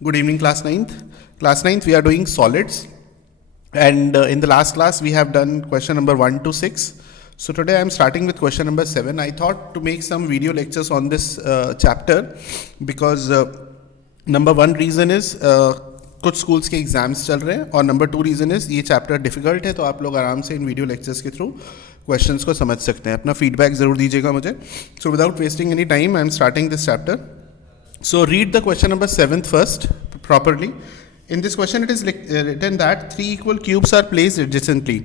Good evening, class ninth. Class ninth, we are doing solids. And in the last class, we have done question number 1 to 6. So today I am starting with question number 7. I thought to make some video lectures on this chapter because number one reason is कुछ schools के exams चल रहे हैं और number two reason is ये chapter difficult है, तो आप लोग आराम से इन वीडियो लेक्चर्स के थ्रू क्वेश्चंस को समझ सकते हैं. अपना फीडबैक ज़रूर दीजिएगा मुझे. So without wasting any time I am starting this chapter. So read the question number 7th first properly. In this question it is written that 3 equal cubes are placed adjacently.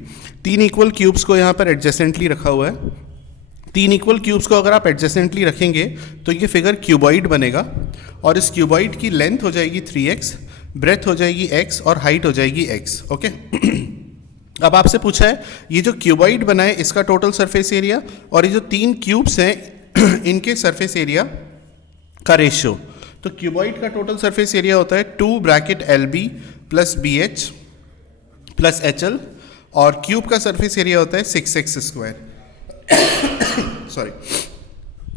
3 equal cubes को यहाँ पर adjacently रखा हुआ है. 3 equal cubes को अगर आप adjacently रखेंगे तो ये फिगर क्यूबॉइड बनेगा और इस क्यूबॉइड की लेंथ हो जाएगी 3x, ब्रेथ हो जाएगी x और हाइट हो जाएगी x. ओके अब आपसे पूछा है ये जो क्यूबॉइड बना है इसका टोटल सरफेस एरिया और ये जो 3 क्यूब्स हैं इनके सरफेस एरिया का रेशियो. तो क्यूबॉइड का टोटल सरफेस एरिया होता है 2 bracket LB plus BH plus HL और क्यूब का सरफेस एरिया होता है 6x स्क्वायर. सॉरी,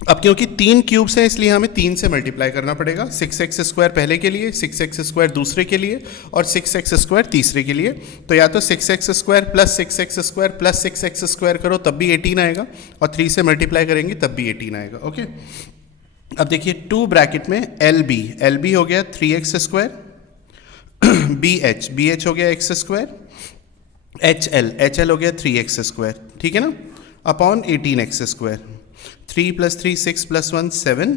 अब क्योंकि 3 क्यूब्स हैं इसलिए हमें 3 से मल्टीप्लाई करना पड़ेगा. 6x स्क्वायर पहले के लिए, 6x स्क्वायर दूसरे के लिए और 6x स्क्वायर तीसरे के लिए. तो या तो 6x square plus 6x square plus 6x square करो तब भी 18 आएगा और 3 से मल्टीप्लाई करेंगे तब भी 18 आएगा. ओके अब देखिए 2 ब्रैकेट में LB हो गया 3x स्क्वायर, BH हो गया x स्क्वायर, HL हो गया 3x स्क्वायर. ठीक है ना, अपॉन 18x स्क्वायर. 3 + 3 6 + 1 7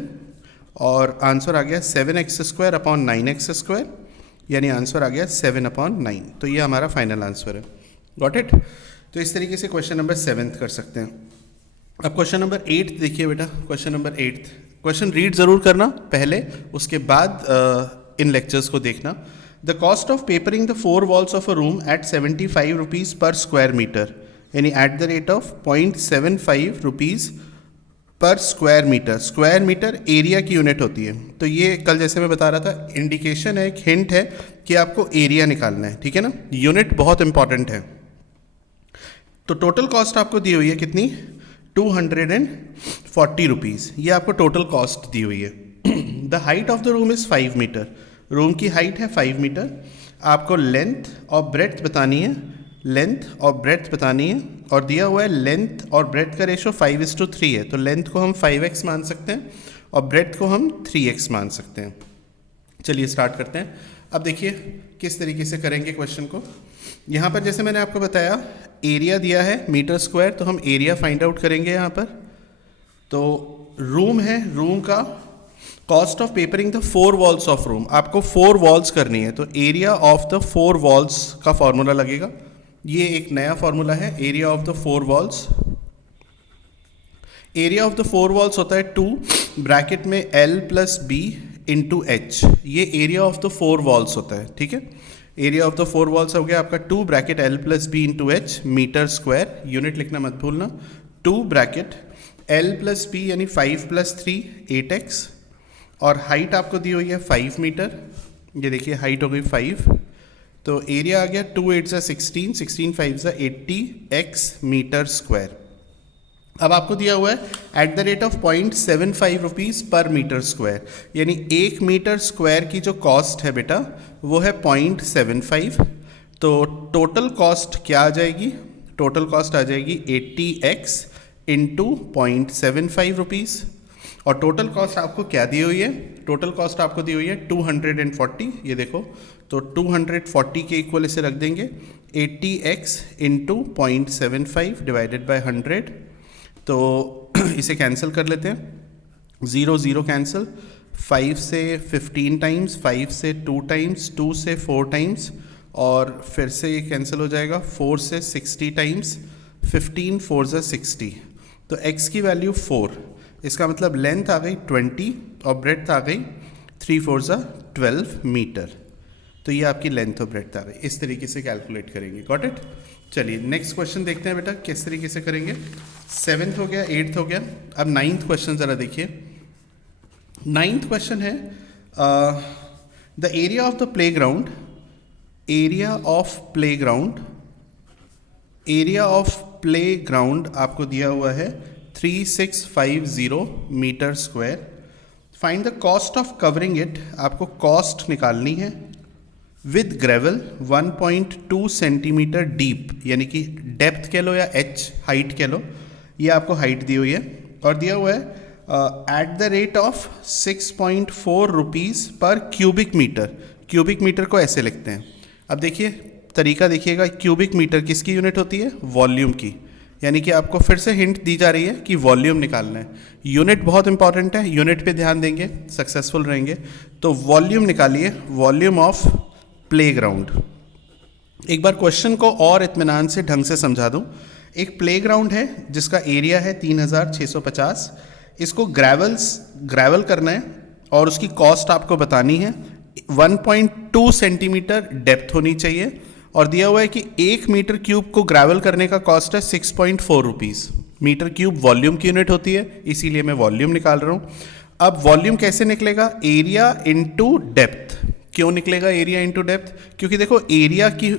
और आंसर आ गया 7x square upon 9x square, यानी आंसर आ गया 7/9. तो ये हमारा फाइनल आंसर है. Got it. तो इस तरीके से क्वेश्चन नंबर 7 कर सकते हैं. अब क्वेश्चन नंबर 8 देखिए बेटा. क्वेश्चन नंबर 8 क्वेश्चन रीड ज़रूर करना पहले, उसके बाद इन लेक्चर्स को देखना. The cost of papering the 4 walls of a room at 75 rupees per square metre, यानी at the rate of 0.75 rupees per square metre. Square metre area की यूनिट होती है. तो ये कल जैसे मैं बता रहा था इंडिकेशन है, एक हिंट है कि आपको एरिया निकालना है. ठीक है ना, यूनिट बहुत इंपॉर्टेंट है. तो टोटल कॉस्ट आपको दी हुई है कितनी, 240 रुपीज़. ये आपको टोटल कॉस्ट दी हुई है. The height of the room is 5 metre. Room की हाइट है 5 मीटर. आपको लेंथ और ब्रेड्थ बतानी है, और दिया हुआ है लेंथ और ब्रेड्थ का रेशो 5:3 है. तो लेंथ को हम 5x मान सकते हैं और ब्रेड्थ को हम 3x मान सकते हैं. चलिए स्टार्ट करते हैं. अब देखिए किस तरीके से करेंगे क्वेश्चन को. यहाँ पर जैसे मैंने आपको बताया एरिया दिया है मीटर स्क्वायर, तो हम एरिया फाइंड आउट करेंगे. यहाँ पर तो रूम है, रूम का cost of papering the 4 walls of room, आपको 4 वॉल्स करनी है. तो एरिया ऑफ द 4 वॉल्स का फॉर्मूला लगेगा. ये एक नया फॉर्मूला है, area of the 4 walls. Area of the 4 walls होता है 2 ब्रैकेट में L + B × H. ये एरिया ऑफ द 4 वॉल्स होता है. ठीक है, एरिया ऑफ द 4 वॉल्स हो गया आपका 2 bracket L + B × H metre square. Unit लिखना मत भूलना. 2 ब्रैकेट L + B यानी 5 + 3 8x और हाइट आपको दी हुई है 5 मीटर. ये देखिए हाइट हो गई 5. तो एरिया आ गया 2 8 16, 16 5 80x मीटर स्क्वायर. अब आपको दिया हुआ है eight the rate of 0.75 rupees पर मीटर स्क्वायर, यानी 1 मीटर स्क्वायर की जो कॉस्ट है बेटा वो है 0.75. तो टोटल कॉस्ट क्या आ जाएगी, टोटल कॉस्ट आ जाएगी 80x × 0.75 रुपीज़. और टोटल कॉस्ट आपको क्या दी हुई है, टोटल कॉस्ट आपको दी हुई है 240. ये देखो, तो 240 के इक्वल इसे रख देंगे. 80x × 0.75 divided by 100. तो इसे कैंसिल कर लेते हैं. 0 0 कैंसिल. 5 से 15 टाइम्स, 5 से 2 टाइम्स, 2 से 4 टाइम्स और फिर से ये कैंसिल हो जाएगा 4 से 60 टाइम्स. 15 4 60. तो x की वैल्यू 4. इसका मतलब लेंथ आ गई 20 और ब्रेड्थ आ गई 3 4 12 मीटर. तो ये आपकी लेंथ और ब्रेड्थ आ गई. इस तरीके से कैलकुलेट करेंगे. Got it. चलिए नेक्स्ट क्वेश्चन देखते हैं बेटा किस तरीके से करेंगे. 7th हो गया, 8th हो गया. अब 9th क्वेश्चन ज़रा देखिए. 9th क्वेश्चन है the area of the playground, area of playground आपको दिया हुआ है 3650 metre square find the cost of covering it, आपको कॉस्ट निकालनी है विद ग्रेवल 1.2 सेंटीमीटर डीप, यानी कि डेप्थ कह लो या एच हाइट कह लो, ये आपको हाइट दी हुई है और दिया हुआ है eight the rate of 6.4 rupees पर क्यूबिक मीटर। क्यूबिक मीटर को ऐसे लिखते हैं। अब देखिए तरीका देखिएगा, क्यूबिक मीटर किसकी यूनिट होती है? वॉल्यूम की। यानी कि आपको फिर से हिंट दी जा रही है कि वॉल्यूम निकालना है। यूनिट बहुत इंपॉर्टेंट है, यूनिट पे ध्यान देंगे सक्सेसफुल रहेंगे। तो वॉल्यूम निकालिए, वॉल्यूम ऑफ प्लेग्राउंड। एक बार क्वेश्चन को और इत्मीनान से ढंग से समझा दूं। एक प्लेग्राउंड है जिसका एरिया है 3650, इसको ग्रेवल करना है और उसकी कॉस्ट आपको बतानी है। 1.2 सेंटीमीटर डेप्थ होनी चाहिए और दिया हुआ है कि 1 मीटर क्यूब को ग्रेवल करने का कॉस्ट है 6.4 रुपीज़। मीटर क्यूब वॉल्यूम की यूनिट होती है, इसीलिए मैं वॉल्यूम निकाल रहा हूँ। अब वॉल्यूम कैसे निकलेगा? Area into depth. क्यों निकलेगा एरिया इंटू डेप्थ? क्योंकि देखो एरिया की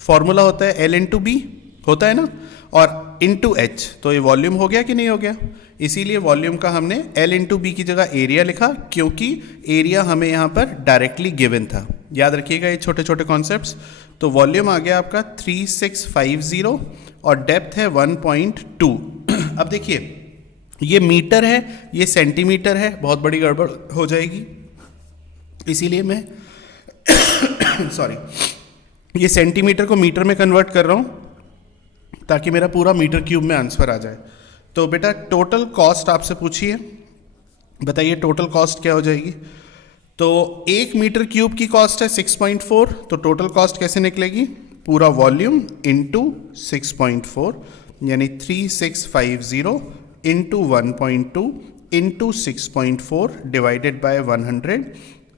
फॉर्मूला होता है L इंटू बी, होता है ना, और इंटू एच। तो ये वॉल्यूम हो गया कि नहीं हो गया? इसीलिए वॉल्यूम का हमने L इंटू बी की जगह एरिया लिखा, क्योंकि एरिया हमें यहाँ पर डायरेक्टली गिवन था। याद रखिएगा ये छोटे छोटे कॉन्सेप्ट्स। तो वॉल्यूम आ गया आपका 3650 और डेप्थ है 1.2। अब देखिए ये मीटर है, ये सेंटीमीटर है, बहुत बड़ी गड़बड़ हो जाएगी, इसीलिए मैं सॉरी, ये सेंटीमीटर को मीटर में कन्वर्ट कर रहा हूँ ताकि मेरा पूरा मीटर क्यूब में आंसर आ जाए। तो बेटा टोटल कॉस्ट आपसे पूछिए, बताइए टोटल कॉस्ट क्या हो जाएगी? तो 1 मीटर क्यूब की कॉस्ट है 6.4, तो टोटल कॉस्ट कैसे निकलेगी? पूरा वॉल्यूम इंटू 6.4, यानी 3650 into 1.2 into 6.4 divided by 100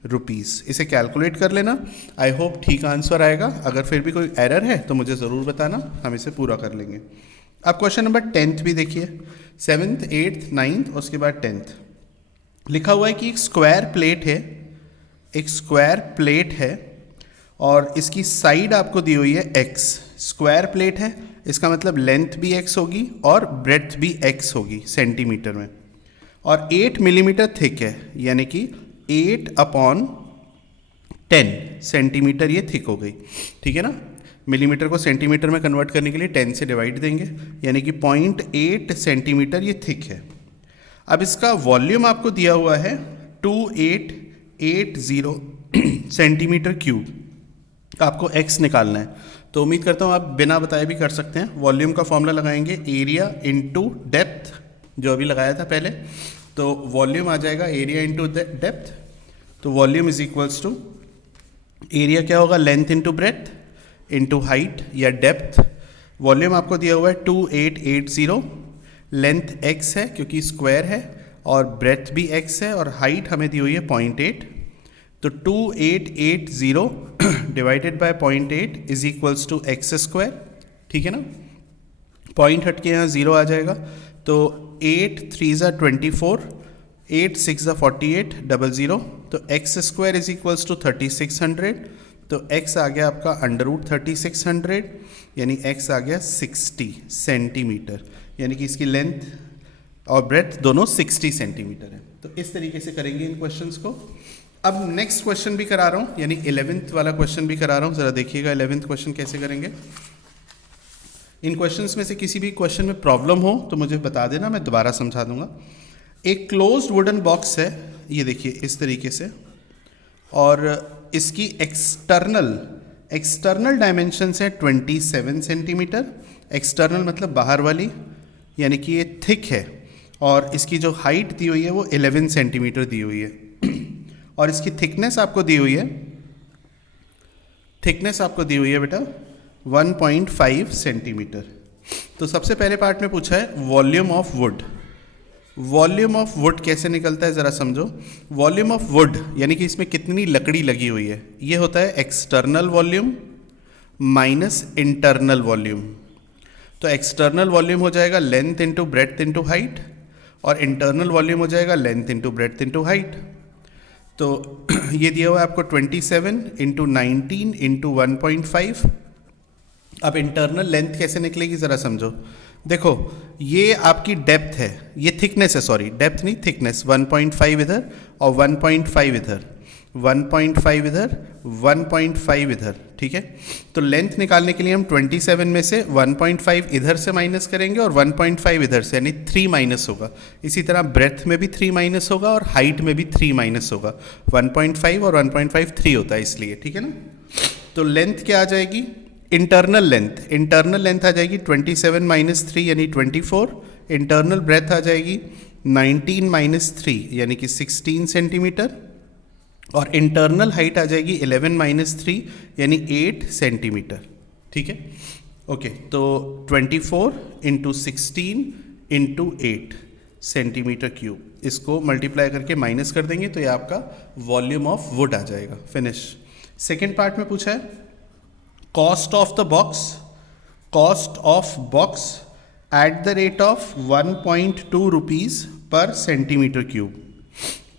rupees. इसे कैलकुलेट कर लेना। आई होप ठीक आंसर आएगा। अगर फिर भी कोई एरर है तो मुझे ज़रूर बताना, हम इसे पूरा कर लेंगे। अब क्वेश्चन नंबर 10th भी देखिए, 7th 8th 9th और उसके बाद 10th। लिखा हुआ है कि एक स्क्वायर प्लेट है, एक स्क्वायर प्लेट है और इसकी साइड आपको दी हुई है x। स्क्वायर प्लेट है, इसका मतलब लेंथ भी x होगी और ब्रेड्थ भी x होगी सेंटीमीटर में, और 8 मिलीमीटर थिक है, यानी कि 8/10 सेंटीमीटर ये थिक हो गई। ठीक है ना, मिलीमीटर को सेंटीमीटर में कन्वर्ट करने के लिए 10 से डिवाइड देंगे, यानी कि 0.8 सेंटीमीटर ये थिक है। अब इसका वॉल्यूम आपको दिया हुआ है 2880 सेंटीमीटर क्यूब। आपको x निकालना है, तो उम्मीद करता हूँ आप बिना बताए भी कर सकते हैं। वॉल्यूम का फॉर्मूला लगाएंगे एरिया इंटू डेप्थ, जो अभी लगाया था पहले। तो वॉल्यूम आ जाएगा एरिया इंटू डेप्थ, तो volume is equals to area क्या होगा? Length into breadth into height या डेप्थ। वॉल्यूम आपको दिया हुआ है 2880, लेंथ x है क्योंकि स्क्वायर है और ब्रेड्थ भी x है और हाइट हमें दी हुई है 0.8। तो 2880 divided by 0.8 is equals to x square. ठीक है ना, पॉइंट हट के यहाँ 0 आ जाएगा। तो 8 3 24, 8 6 48, 00। तो x square is equals to 3600। तो x आ गया आपका √3600, यानी x आ गया 60 सेंटीमीटर, यानी कि इसकी लेंथ और ब्रेड्थ दोनों 60 सेंटीमीटर है। तो इस तरीके से करेंगे इन क्वेश्चंस को। अब नेक्स्ट क्वेश्चन भी करा रहा हूँ, यानी 11th वाला क्वेश्चन भी करा रहा हूँ। ज़रा देखिएगा 11th क्वेश्चन कैसे करेंगे। इन क्वेश्चंस में से किसी भी क्वेश्चन में प्रॉब्लम हो तो मुझे बता देना, मैं दोबारा समझा दूंगा। एक क्लोज्ड वुडन बॉक्स है, ये देखिए इस तरीके से, और इसकी एक्सटर्नल डायमेंशंस है 27 सेंटीमीटर। एक्सटर्नल मतलब बाहर वाली, यानी कि ये थिक है, और इसकी जो हाइट दी हुई है वो 11 सेंटीमीटर दी हुई है, और इसकी थिकनेस आपको दी हुई है, बेटा 1.5 सेंटीमीटर। तो सबसे पहले पार्ट में पूछा है volume of would. Volume of would कैसे निकलता है ज़रा समझो। वॉल्यूम ऑफ वुड यानी कि इसमें कितनी लकड़ी लगी हुई है, ये होता है external volume minus internal volume. तो एक्सटर्नल वॉल्यूम हो जाएगा length into breadth into height, और इंटरनल वॉल्यूम हो जाएगा length into breadth into height. तो ये दिया हुआ है आपको 27 इंटू 19 इंटू 1.5। अब इंटरनल लेंथ कैसे निकलेगी ज़रा समझो। देखो ये आपकी डेप्थ है, ये थिकनेस है, सॉरी डेप्थ नहीं थिकनेस, 1.5 इधर और 1.5 इधर, 1.5 इधर, 1.5 इधर, ठीक है। तो लेंथ निकालने के लिए हम 27 में से 1.5 इधर से माइनस करेंगे और 1.5 इधर से, यानी 3 माइनस होगा। इसी तरह ब्रेथ में भी 3 माइनस होगा और हाइट में भी 3 माइनस होगा। 1.5 और 1.5 3 होता है इसलिए, ठीक है ना। तो लेंथ क्या आ जाएगी, इंटरनल लेंथ आ जाएगी 27 माइनस 3 यानी 24। इंटरनल ब्रेथ आ जाएगी 19 माइनस 3 यानी कि 16 सेंटीमीटर, और इंटरनल हाइट आ जाएगी 11 माइनस 3 यानी 8 सेंटीमीटर, ठीक है। ओके, तो 24 इंटू 16 इंटू 8 सेंटीमीटर क्यूब, इसको मल्टीप्लाई करके माइनस कर देंगे तो ये आपका वॉल्यूम ऑफ वुड आ जाएगा। फिनिश। सेकेंड पार्ट में पूछा है cost of the box, cost of box eight the rate of 1.2 rupees पर सेंटीमीटर क्यूब।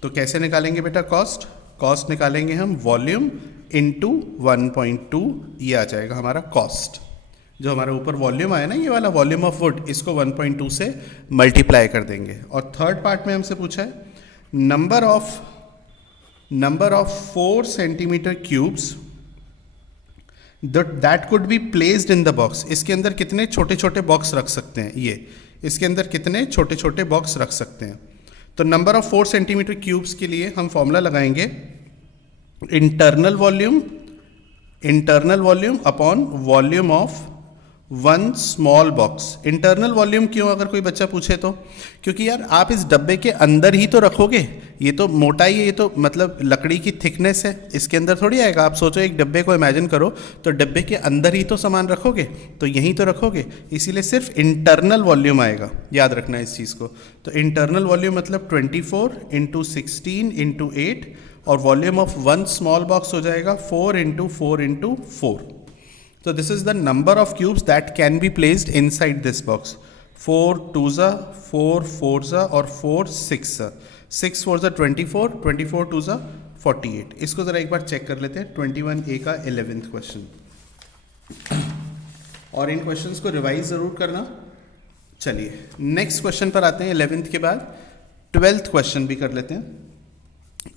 तो कैसे निकालेंगे बेटा कॉस्ट, कॉस्ट निकालेंगे हम वॉल्यूम इंटू 1.2, ये आ जाएगा हमारा कॉस्ट। जो हमारा ऊपर वॉल्यूम आया ना ये वाला वॉल्यूम ऑफ वुड, इसको 1.2 से मल्टीप्लाई कर देंगे। और थर्ड पार्ट में हमसे पूछा है number of 4 centimetre cubes that could be placed in the box. इसके अंदर कितने छोटे छोटे बॉक्स रख सकते हैं, ये इसके अंदर कितने छोटे छोटे बॉक्स रख सकते हैं। तो नंबर ऑफ 4 सेंटीमीटर क्यूब्स के लिए हम फॉर्मूला लगाएंगे internal volume upon volume of 1 small box. Internal volume क्यों, अगर कोई बच्चा पूछे तो, क्योंकि यार आप इस डब्बे के अंदर ही तो रखोगे, ये तो मोटाई है, ये तो मतलब लकड़ी की थिकनेस है, इसके अंदर थोड़ी आएगा। आप सोचो एक डब्बे को इमेजिन करो, तो डब्बे के अंदर ही तो सामान रखोगे, तो यहीं तो रखोगे, इसीलिए सिर्फ इंटरनल वॉल्यूम आएगा, याद रखना इस चीज़ को। तो इंटरनल वॉल्यूम मतलब 24 इंटू 16 इंटू 8, और वॉल्यूम ऑफ 1 स्मॉल बॉक्स हो जाएगा 4 into 4 into 4। So this is the number of cubes that can be placed inside this box. 4 2s, 4 4s और 4 6s। 6 4s 24, 24 2s 48। इसको ज़रा एक बार चेक कर लेते हैं। 21A का 11th क्वेश्चन, और इन क्वेश्चंस को रिवाइज ज़रूर करना। चलिए नेक्स्ट क्वेश्चन पर आते हैं। 11th के बाद 12th क्वेश्चन भी कर लेते हैं।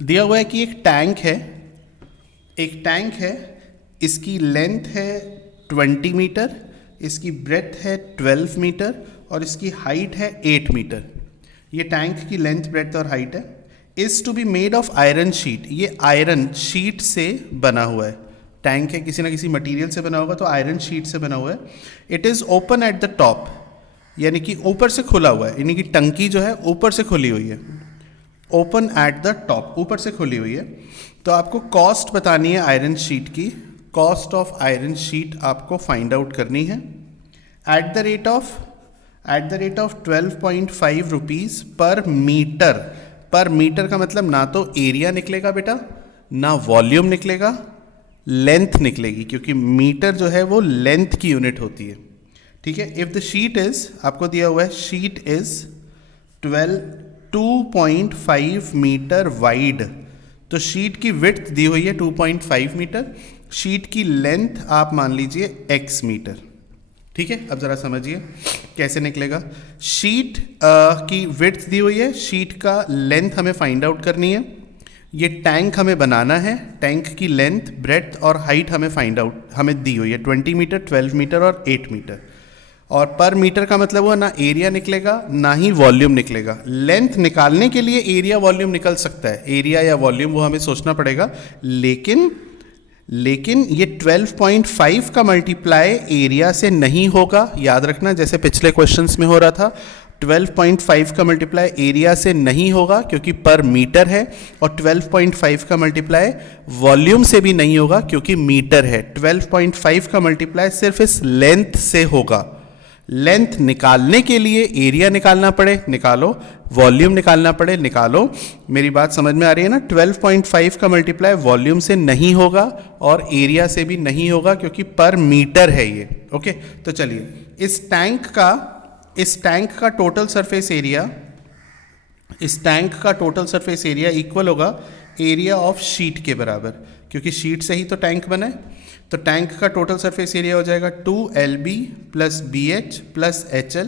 दिया हुआ है कि एक टैंक है, इसकी लेंथ है 20 मीटर, इसकी ब्रेथ है 12 मीटर और इसकी हाइट है 8 मीटर। ये टैंक की लेंथ, ब्रेथ और हाइट है। Is to be made of iron sheet, ये आयरन शीट से बना हुआ है। टैंक है किसी ना किसी मटेरियल से बना होगा, तो आयरन शीट से बना हुआ है। It is open at the top, यानी कि ऊपर से खुला हुआ है, यानी कि टंकी जो है ऊपर से खुली हुई है। ओपन एट द टॉप, ऊपर से खुली हुई है। तो आपको कॉस्ट बतानी है आयरन शीट की, कॉस्ट ऑफ आयरन शीट आपको फाइंड आउट करनी है। Eight the rate of 12.5 rupees पर मीटर। पर मीटर का मतलब ना तो एरिया निकलेगा बेटा, ना वॉल्यूम निकलेगा, लेंथ निकलेगी, क्योंकि मीटर जो है वो लेंथ की यूनिट होती है, ठीक है। इफ़ द शीट इज़, आपको दिया हुआ है शीट इज़ 2.5 मीटर वाइड, तो शीट की विड्थ दी हुई है 2.5 मीटर, शीट की लेंथ आप मान लीजिए x मीटर, ठीक है। अब ज़रा समझिए कैसे निकलेगा। शीट की विड्थ दी हुई है, शीट का लेंथ हमें फाइंड आउट करनी है। ये टैंक हमें बनाना है, टैंक की लेंथ, ब्रेड्थ और हाइट हमें दी हुई है 20 मीटर, 12 मीटर और 8 मीटर। और पर मीटर का मतलब हुआ ना एरिया निकलेगा ना ही वॉल्यूम निकलेगा। लेंथ निकालने के लिए एरिया वॉल्यूम निकल सकता है, एरिया या वॉल्यूम वो हमें सोचना पड़ेगा, लेकिन ये 12.5 का मल्टीप्लाई एरिया से नहीं होगा, याद रखना, जैसे पिछले क्वेश्चंस में हो रहा था। 12.5 का मल्टीप्लाई एरिया से नहीं होगा क्योंकि पर मीटर है, और 12.5 का मल्टीप्लाई वॉल्यूम से भी नहीं होगा क्योंकि मीटर है। 12.5 का मल्टीप्लाई सिर्फ इस लेंथ से होगा। लेंथ निकालने के लिए एरिया निकालना पड़े, निकालो, वॉल्यूम निकालना पड़े, निकालो। मेरी बात समझ में आ रही है ना। 12.5 का मल्टीप्लाई वॉल्यूम से नहीं होगा और एरिया से भी नहीं होगा क्योंकि पर मीटर है ये, ओके। तो चलिए इस टैंक का टोटल सरफेस एरिया, इक्वल होगा एरिया ऑफ शीट के बराबर, क्योंकि शीट से ही तो टैंक बना है। तो टैंक का टोटल सरफेस एरिया हो जाएगा 2LB + BH + HL,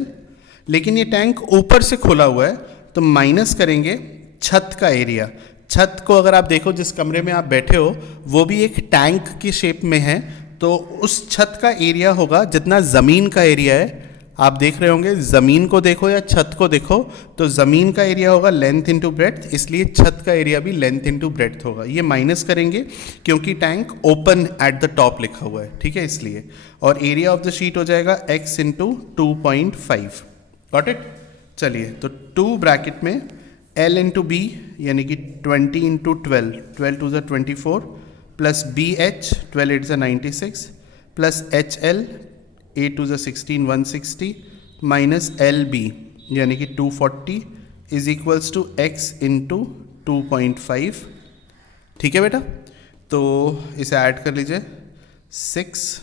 लेकिन ये टैंक ऊपर से खुला हुआ है तो माइनस करेंगे छत का एरिया। छत को अगर आप देखो, जिस कमरे में आप बैठे हो वो भी एक टैंक की शेप में है, तो उस छत का एरिया होगा जितना ज़मीन का एरिया है। आप देख रहे होंगे, ज़मीन को देखो या छत को देखो, तो ज़मीन का एरिया होगा लेंथ इंटू ब्रेड्थ, इसलिए छत का एरिया भी लेंथ इंटू ब्रेड्थ होगा। ये माइनस करेंगे क्योंकि tank open at the top लिखा हुआ है, ठीक है, इसलिए। और एरिया ऑफ द शीट हो जाएगा x × 2.5। Got it. चलिए, तो 2 ब्रैकेट में L × B यानी कि 20 × 12, 12 2 = 24 plus BH 12 8 = 96 plus HL 8 2 = 16 160 minus LB यानी कि 240 इज इक्वल्स टू x × 2.5। ठीक है बेटा, तो इसे ऐड कर लीजिए। 6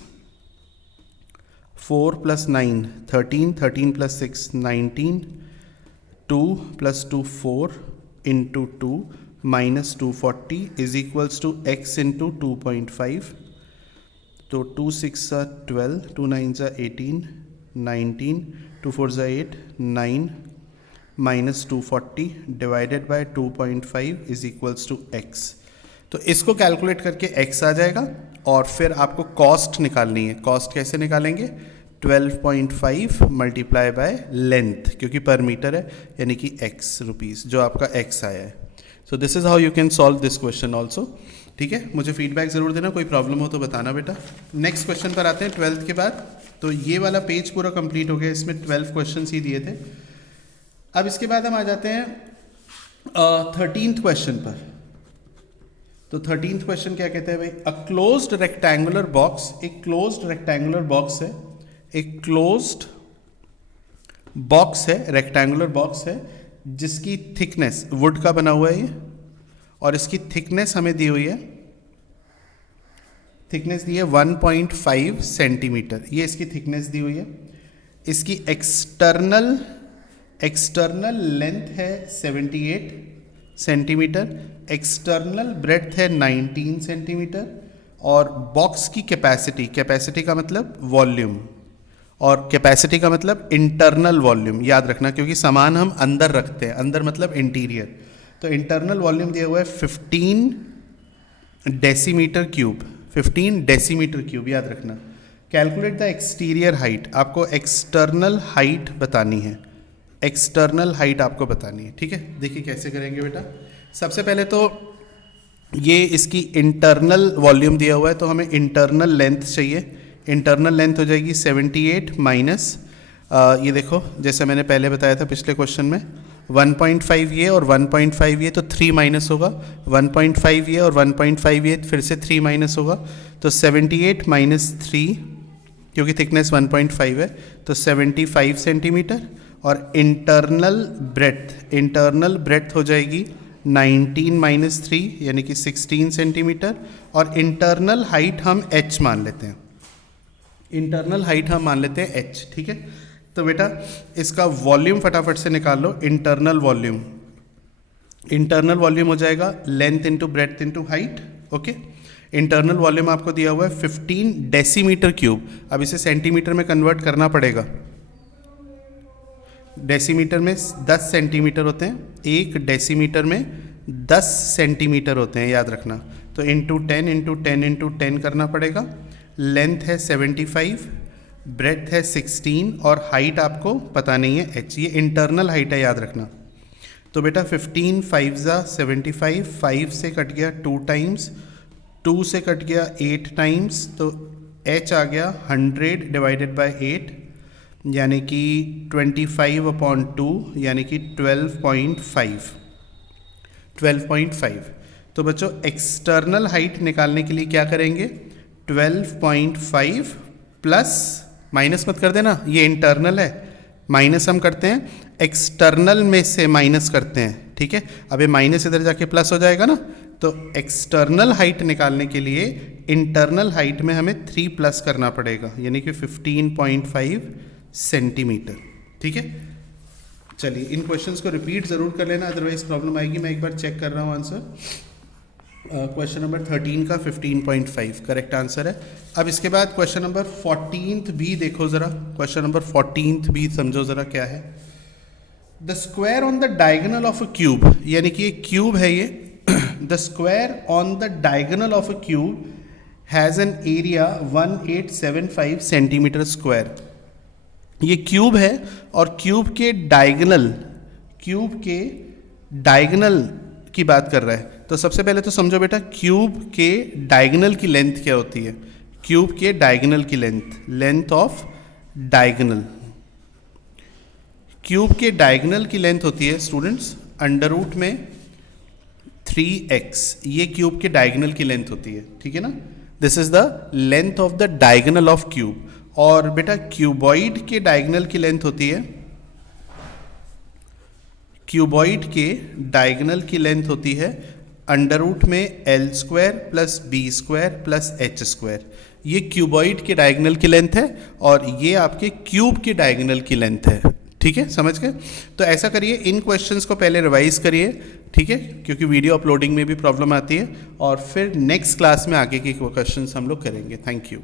4 + 9 13, 13 + 6 19, 2 + 2 4 × 2 minus 240 is equals to x × 2.5। तो 2 6 = 12, 2 9 = 18, 19, 2 4 = 8, 9 minus 240 divided by 2.5 is equals to x। तो इसको कैलकुलेट करके x आ जाएगा और फिर आपको कॉस्ट निकालनी है। कॉस्ट कैसे निकालेंगे? 12.5 मल्टीप्लाई बाय लेंथ, क्योंकि पर मीटर है, यानी कि x रुपीज़, जो आपका x आया है। So this is how you can solve this question also. ठीक है, मुझे फीडबैक ज़रूर देना, कोई प्रॉब्लम हो तो बताना बेटा। नेक्स्ट क्वेश्चन पर आते हैं 12th के बाद। तो ये वाला पेज पूरा कंप्लीट हो गया, इसमें 12 क्वेश्चन ही दिए थे। अब इसके बाद हम आ जाते हैं 13th क्वेश्चन पर। तो 13th क्वेश्चन क्या कहते हैं भाई? अ क्लोज्ड रेक्टेंगुलर बॉक्स, एक क्लोज्ड रेक्टेंगुलर बॉक्स है, एक क्लोज्ड बॉक्स है, रेक्टेंगुलर बॉक्स है, जिसकी थिकनेस वुड का बना हुआ है ये, और इसकी थिकनेस हमें दी हुई है, थिकनेस दी है 1.5 सेंटीमीटर। ये इसकी थिकनेस दी हुई है। इसकी एक्सटर्नल लेंथ है 78 सेंटीमीटर, एक्सटर्नल ब्रेड्थ है 19 सेंटीमीटर, और बॉक्स की कैपेसिटी का मतलब वॉल्यूम, और कैपेसिटी का मतलब इंटरनल वॉल्यूम, याद रखना, क्योंकि सामान हम अंदर रखते हैं, अंदर मतलब इंटीरियर। तो इंटरनल वॉल्यूम दिया हुआ है 15 डेसीमीटर क्यूब, 15 डेसीमीटर क्यूब, याद रखना। कैलकुलेट द एक्सटीरियर हाइट, आपको एक्सटर्नल हाइट बतानी है, एक्सटर्नल हाइट आपको बतानी है। ठीक है, देखिए कैसे करेंगे बेटा। सबसे पहले तो ये इसकी इंटरनल वॉल्यूम दिया हुआ है, तो हमें इंटरनल लेंथ चाहिए। इंटरनल लेंथ हो जाएगी 78 माइनस, ये देखो जैसे मैंने पहले बताया था पिछले क्वेश्चन में, 1.5 ये और 1.5 ये, तो 3 माइनस होगा, 1.5 ये और 1.5 ये, फिर से 3 माइनस होगा, तो 78 माइनस 3, क्योंकि थिकनेस 1.5 है, तो 75 सेंटीमीटर। और इंटरनल ब्रेड्थ हो जाएगी 19 माइनस 3 यानी कि 16 सेंटीमीटर। और इंटरनल हाइट हम h मान लेते हैं, इंटरनल हाइट हम मान लेते हैं h। ठीक है, तो बेटा इसका वॉल्यूम फटाफट से निकाल लो। इंटरनल वॉल्यूम हो जाएगा length into breadth into height. Okay, internal volume आपको दिया हुआ है 15 डेसीमीटर क्यूब। अब इसे सेंटीमीटर में कन्वर्ट करना पड़ेगा। डेसीमीटर में 10 सेंटीमीटर होते हैं, एक डेसीमीटर में 10 सेंटीमीटर होते हैं, याद रखना। तो इंटू 10 इंटू 10 इंटू 10 करना पड़ेगा। लेंथ है 75, ब्रेड्थ है 16, और हाइट आपको पता नहीं है h, ये इंटरनल हाइट है, याद रखना। तो बेटा 15 5 ज़ा 75, 5 से कट गया 2 टाइम्स, 2 से कट गया 8 टाइम्स, तो h आ गया 100 डिवाइडेड बाय 8 यानी कि 25/2 यानी कि 12.5। तो बच्चों एक्सटर्नल हाइट निकालने के लिए क्या करेंगे? 12.5 प्लस, माइनस मत कर देना, ये इंटरनल है, माइनस हम करते हैं, एक्सटर्नल में से माइनस करते हैं। ठीक है, अब ये माइनस इधर जाके प्लस हो जाएगा ना, तो एक्सटर्नल हाइट निकालने के लिए इंटरनल हाइट में हमें 3 प्लस करना पड़ेगा, यानी कि 15.5 सेंटीमीटर। ठीक है, चलिए इन क्वेश्चंस को रिपीट ज़रूर कर लेना, अदरवाइज प्रॉब्लम आएगी। मैं एक बार चेक कर रहा हूँ आंसर। क्वेश्चन नंबर 13 का 15.5 करेक्ट आंसर है। अब इसके बाद क्वेश्चन नंबर 14th भी देखो ज़रा, क्वेश्चन नंबर 14th भी समझो ज़रा क्या है। The square on the diagonal of a cube, यानी कि एक क्यूब है ये, the square on the diagonal of a cube has an area 1875 centimetre square. ये क्यूब है और क्यूब के डायगोनल की बात कर रहा है। तो सबसे पहले तो समझो बेटा, क्यूब के डायगोनल की लेंथ क्या होती है। क्यूब के डायगोनल की लेंथ ऑफ डायगोनल, क्यूब के डायगोनल की लेंथ होती है स्टूडेंट्स अंडर रूट में 3x। ये क्यूब के डायगोनल की लेंथ होती है, ठीक है ना। This is the length of the diagonal of cube. और बेटा क्यूबॉइड के डायगोनल की लेंथ होती है, क्यूबॉइड के डायगोनल की लेंथ होती है अंडर रूट में l² plus b² plus h²। ये क्यूबॉइड के डायगोनल की लेंथ है और ये आपके क्यूब के डायगोनल की लेंथ है, ठीक है, समझ गए। तो ऐसा करिए, इन क्वेश्चंस को पहले रिवाइज करिए, ठीक है, क्योंकि वीडियो अपलोडिंग में भी प्रॉब्लम आती है, और फिर नेक्स्ट क्लास में आगे के क्वेश्चंस हम लोग करेंगे। Thank you.